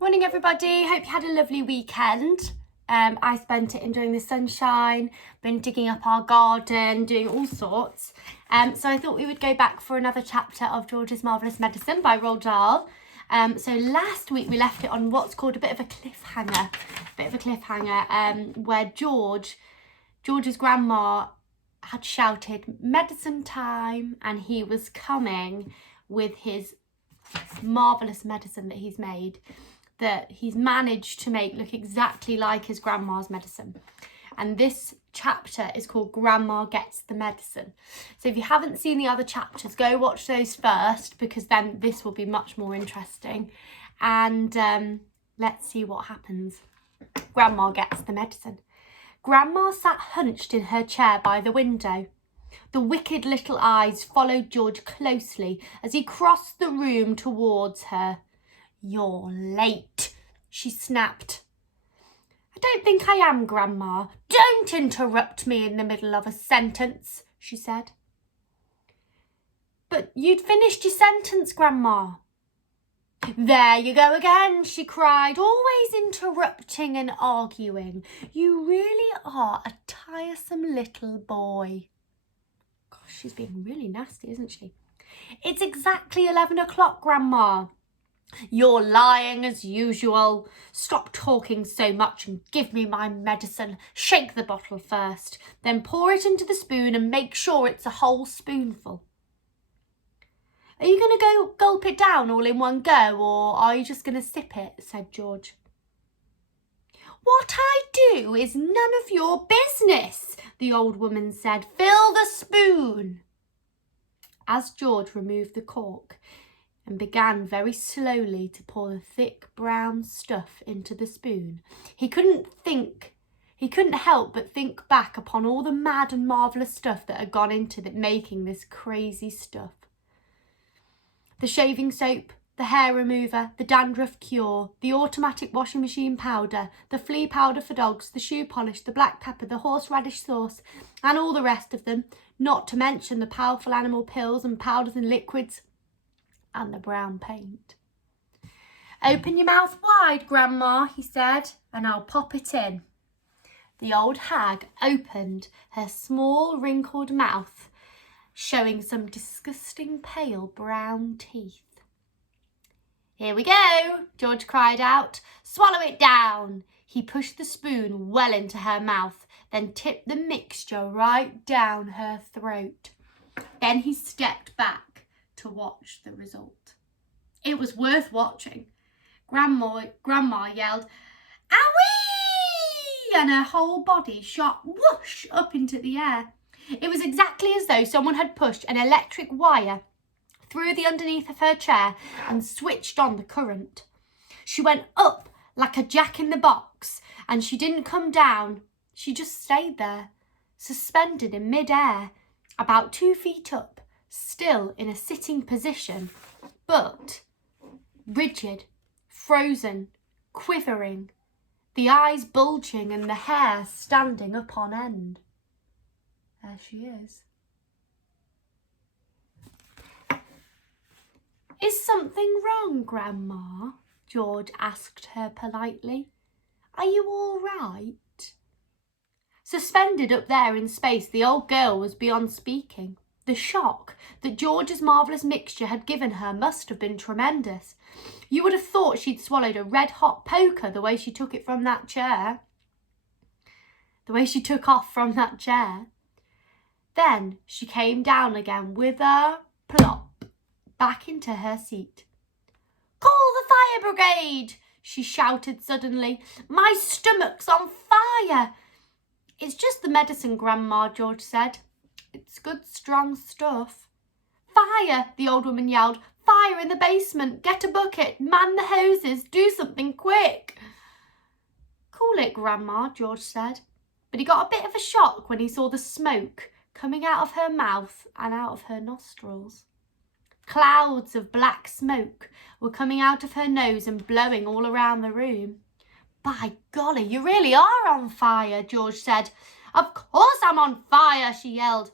Morning everybody, hope you had a lovely weekend. I spent it enjoying the sunshine, been digging up our garden, doing all sorts. So I thought we would go back for another chapter of George's Marvellous Medicine by Roald Dahl. So last week we left it on what's called a bit of a cliffhanger, where George's grandma had shouted medicine time, and he was coming with his marvellous medicine that he's made, that he's managed to make look exactly like his grandma's medicine. And this chapter is called Grandma Gets the Medicine. So if you haven't seen the other chapters, go watch those first, because then this will be much more interesting. And let's see what happens. Grandma gets the medicine. Grandma sat hunched in her chair by the window. The wicked little eyes followed George closely as he crossed the room towards her. "You're late," she snapped. "I don't think I am, Grandma. Don't interrupt me in the middle of a sentence," she said. "But you'd finished your sentence, Grandma." "There you go again," she cried, "always interrupting and arguing. You really are a tiresome little boy." Gosh, she's being really nasty, isn't she? "It's exactly 11 o'clock, Grandma." "You're lying as usual. Stop talking so much and give me my medicine. Shake the bottle first, then pour it into the spoon and make sure it's a whole spoonful." "Are you going to go gulp it down all in one go, or are you just going to sip it?" said George. "What I do is none of your business," the old woman said. "Fill the spoon." As George removed the cork and began very slowly to pour the thick brown stuff into the spoon, he couldn't help but think back upon all the mad and marvellous stuff that had gone into making this crazy stuff. The shaving soap, the hair remover, the dandruff cure, the automatic washing machine powder, the flea powder for dogs, the shoe polish, the black pepper, the horseradish sauce, and all the rest of them, not to mention the powerful animal pills and powders and liquids, and the brown paint. "Open your mouth wide, Grandma," he said, "and I'll pop it in." The old hag opened her small wrinkled mouth, showing some disgusting pale brown teeth. "Here we go," George cried out. "Swallow it down." He pushed the spoon well into her mouth, then tipped the mixture right down her throat. Then he stepped back to watch the result. It was worth watching. Grandma yelled, "Owie!" and her whole body shot whoosh up into the air. It was exactly as though someone had pushed an electric wire through the underneath of her chair and switched on the current. She went up like a jack-in-the-box, and she didn't come down. She just stayed there, suspended in mid-air, about 2 feet up, still in a sitting position, but rigid, frozen, quivering, the eyes bulging and the hair standing up on end. There she is. "Is something wrong, Grandma?" George asked her politely. "Are you all right?" Suspended up there in space, the old girl was beyond speaking. The shock that George's marvellous mixture had given her must have been tremendous. You would have thought she'd swallowed a red-hot poker the way she took it from that chair. The way she took off from that chair. Then she came down again with a plop back into her seat. "Call the fire brigade!" she shouted suddenly. "My stomach's on fire!" "It's just the medicine, Grandma," George said. "It's good, strong stuff." "Fire!" the old woman yelled. "Fire in the basement! Get a bucket! Man the hoses! Do something quick!" "Cool it, Grandma," George said. But he got a bit of a shock when he saw the smoke coming out of her mouth and out of her nostrils. Clouds of black smoke were coming out of her nose and blowing all around the room. "By golly, you really are on fire," George said. "Of course I'm on fire," she yelled.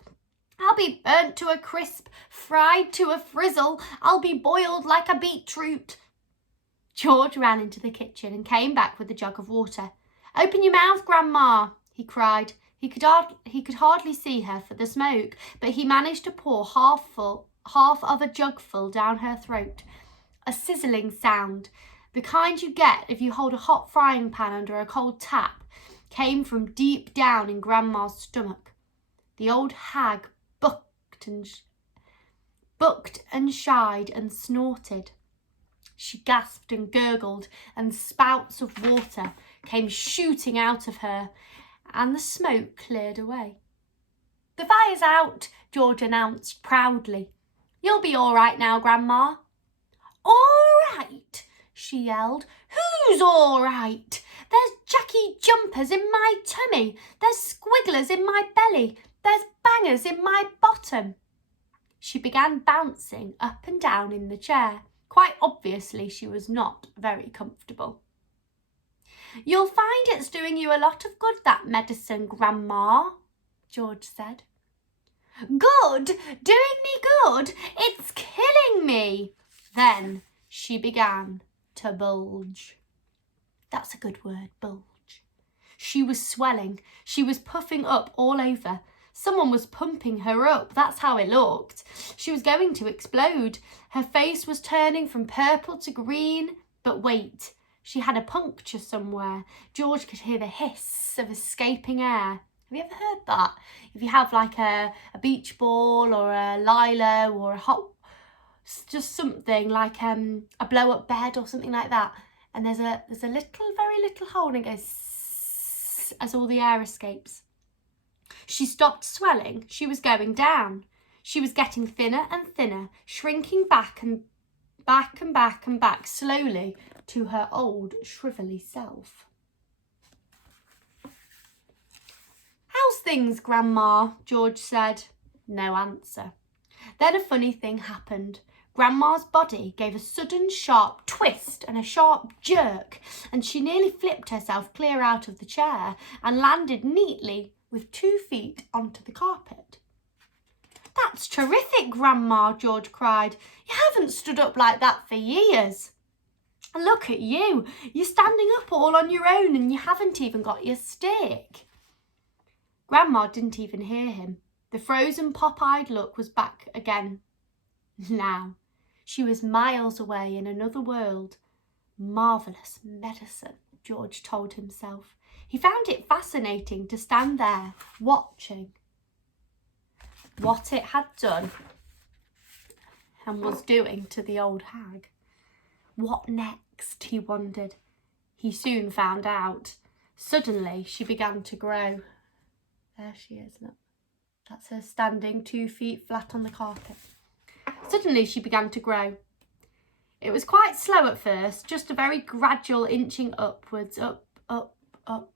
"I'll be burnt to a crisp, fried to a frizzle. I'll be boiled like a beetroot." George ran into the kitchen and came back with a jug of water. "Open your mouth, Grandma," he cried. He could hardly see her for the smoke, but he managed to pour half of a jugful down her throat. A sizzling sound, the kind you get if you hold a hot frying pan under a cold tap, came from deep down in Grandma's stomach. The old hag bucked and shied and snorted. She gasped and gurgled, and spouts of water came shooting out of her, and the smoke cleared away. "The fire's out," George announced proudly. "You'll be all right now, Grandma." "All right?" she yelled. "Who's all right? There's Jackie jumpers in my tummy. There's squigglers in my belly. There's bangers in my bottom." She began bouncing up and down in the chair. Quite obviously, she was not very comfortable. "You'll find it's doing you a lot of good, that medicine, Grandma," George said. "Good? Doing me good? It's killing me." Then she began to bulge. That's a good word, bulge. She was swelling. She was puffing up all over. Someone was pumping her up. That's how it looked. She was going to explode. Her face was turning from purple to green. But wait, she had a puncture somewhere. George could hear the hiss of escaping air. Have you ever heard that? If you have like a beach ball or a lilo or a hot, just something like a blow-up bed or something like that, and there's a very little hole and it goes as all the air escapes. She stopped swelling. She was going down. She was getting thinner and thinner, shrinking back and back and back and back slowly to her old shrivelly self. "How's things, Grandma?" George said. No answer. Then a funny thing happened. Grandma's body gave a sudden sharp twist and a sharp jerk, and she nearly flipped herself clear out of the chair and landed neatly with 2 feet onto the carpet. "That's terrific, Grandma," George cried. "You haven't stood up like that for years. Look at you. You're standing up all on your own and you haven't even got your stick." Grandma didn't even hear him. The frozen pop-eyed look was back again. Now, she was miles away in another world. Marvellous medicine, George told himself. He found it fascinating to stand there, watching what it had done and was doing to the old hag. What next, he wondered. He soon found out. Suddenly, she began to grow. There she is, look. That's her standing 2 feet flat on the carpet. Suddenly, she began to grow. It was quite slow at first, just a very gradual inching upwards, up,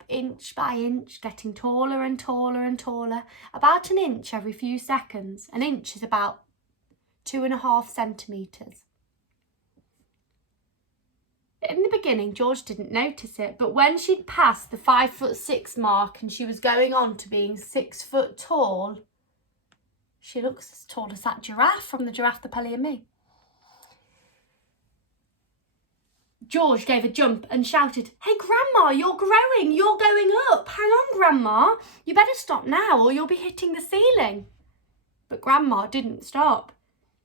inch by inch, getting taller and taller and taller, about an inch every few seconds. An inch is about 2.5 centimetres. In the beginning, George didn't notice it, but when she'd passed the 5'6" mark and she was going on to being 6 foot tall, she looks as tall as that giraffe from the Giraffe, the Pelly and Me. George gave a jump and shouted, "Hey, Grandma, you're growing, you're going up. Hang on, Grandma. You better stop now or you'll be hitting the ceiling." But Grandma didn't stop.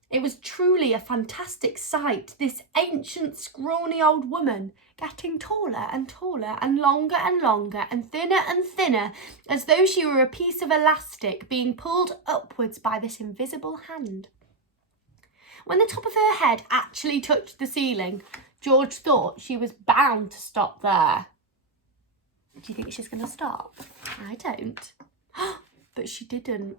It was truly a fantastic sight, this ancient, scrawny old woman getting taller and taller and longer and thinner, as though she were a piece of elastic being pulled upwards by this invisible hand. When the top of her head actually touched the ceiling, George thought she was bound to stop there. Do you think she's going to stop? I don't. But she didn't.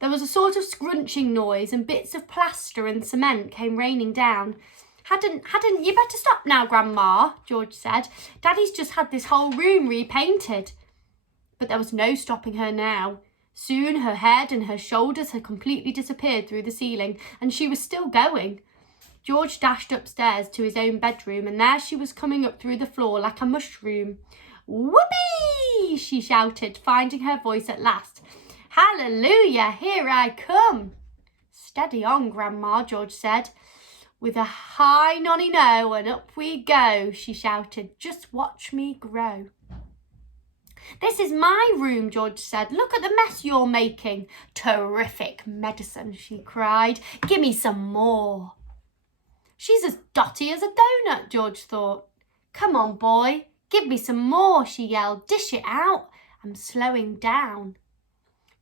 There was a sort of scrunching noise and bits of plaster and cement came raining down. Hadn't you better stop now, Grandma, George said. Daddy's just had this whole room repainted. But there was no stopping her now. Soon her head and her shoulders had completely disappeared through the ceiling, and she was still going. George dashed upstairs to his own bedroom, and there she was coming up through the floor like a mushroom. "Whoopee!" she shouted, finding her voice at last. "Hallelujah, here I come." "Steady on, Grandma," George said. With a high nonny no and up we go, she shouted. Just watch me grow. This is my room, George said. Look at the mess you're making. Terrific medicine, she cried. Give me some more. She's as dotty as a donut, George thought. Come on, boy, give me some more, she yelled. Dish it out. I'm slowing down.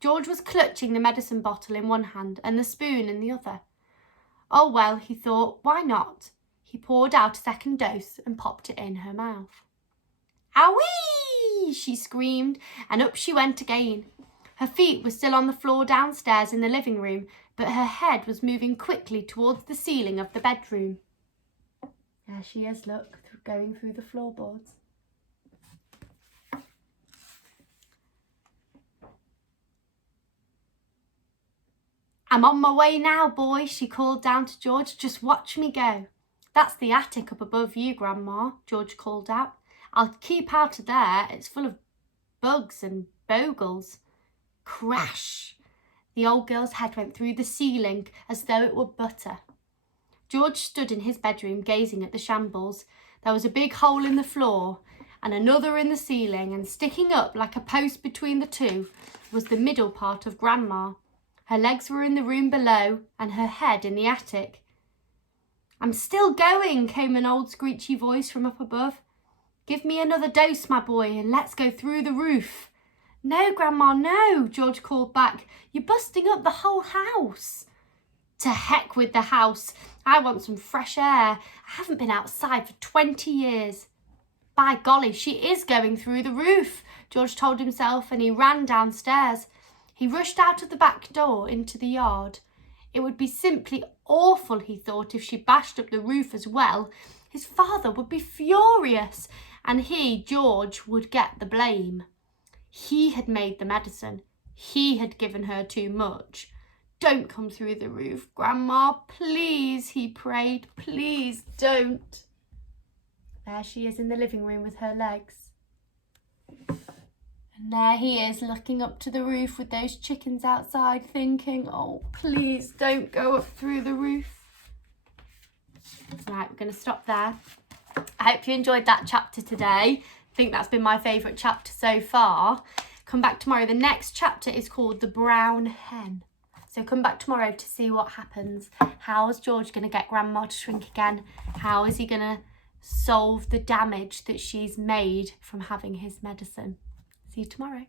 George was clutching the medicine bottle in one hand and the spoon in the other. Oh, well, he thought, why not? He poured out a second dose and popped it in her mouth. Owie! She screamed, and up she went again. Her feet were still on the floor downstairs in the living room, but her head was moving quickly towards the ceiling of the bedroom. There she is, look, going through the floorboards. I'm on my way now, boy, she called down to George. Just watch me go. That's the attic up above you, Grandma, George called out. I'll keep out of there. It's full of bugs and bogles. Crash! The old girl's head went through the ceiling as though it were butter. George stood in his bedroom gazing at the shambles. There was a big hole in the floor and another in the ceiling, and sticking up like a post between the two was the middle part of Grandma. Her legs were in the room below and her head in the attic. I'm still going, came an old screechy voice from up above. Give me another dose, my boy, and let's go through the roof. No, Grandma, no, George called back. You're busting up the whole house. To heck with the house. I want some fresh air. I haven't been outside for 20 years. By golly, she is going through the roof, George told himself, and he ran downstairs. He rushed out of the back door into the yard. It would be simply awful, he thought, if she bashed up the roof as well. His father would be furious, and he, George, would get the blame. He had made the medicine. He had given her too much. Don't come through the roof, Grandma, please, he prayed. Please don't. There she is in the living room with her legs. And there he is looking up to the roof with those chickens outside thinking, oh, please don't go up through the roof. Right, we're going to stop there. I hope you enjoyed that chapter today. I think that's been my favourite chapter so far. Come back tomorrow. The next chapter is called The Brown Hen. So come back tomorrow to see what happens. How is George going to get Grandma to shrink again? How is he going to solve the damage that she's made from having his medicine? See you tomorrow.